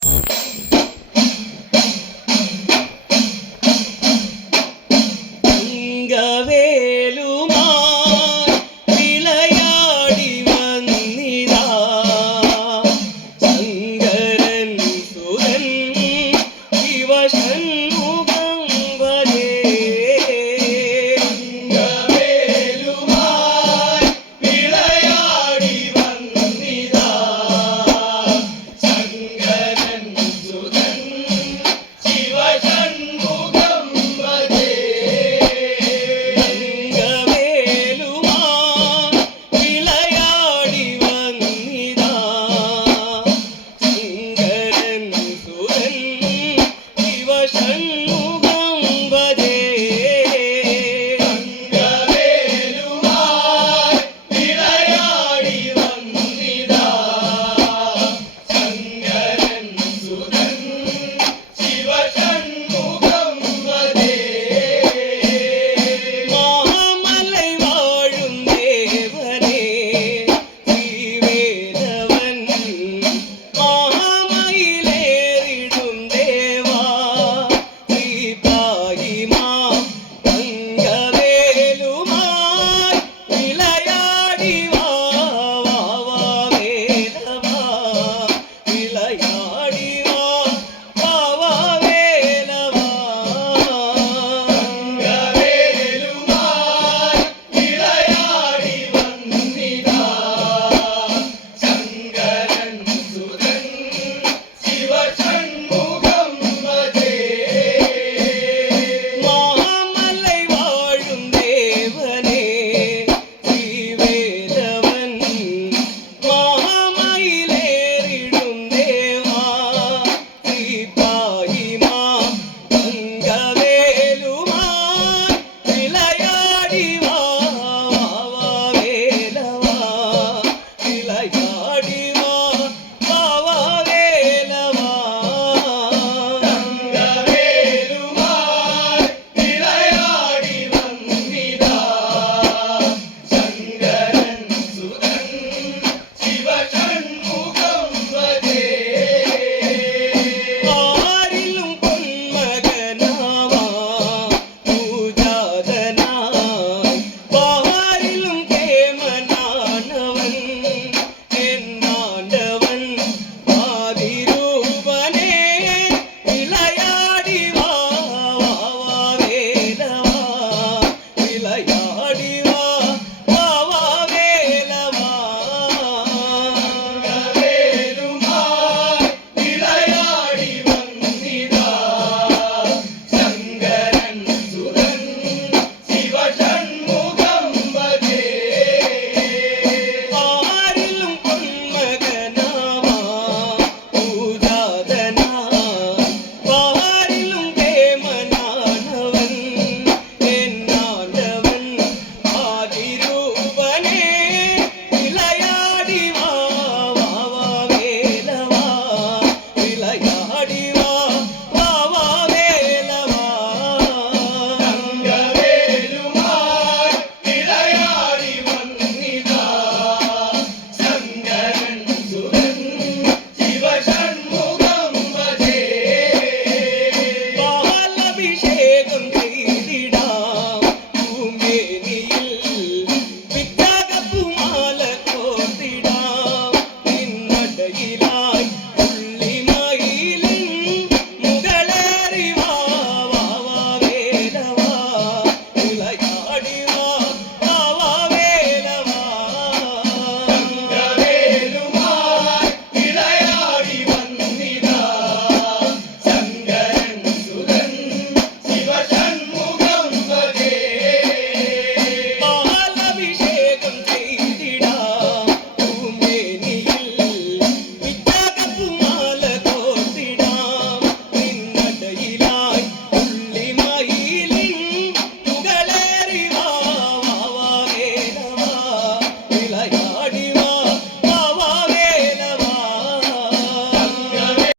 Thank you.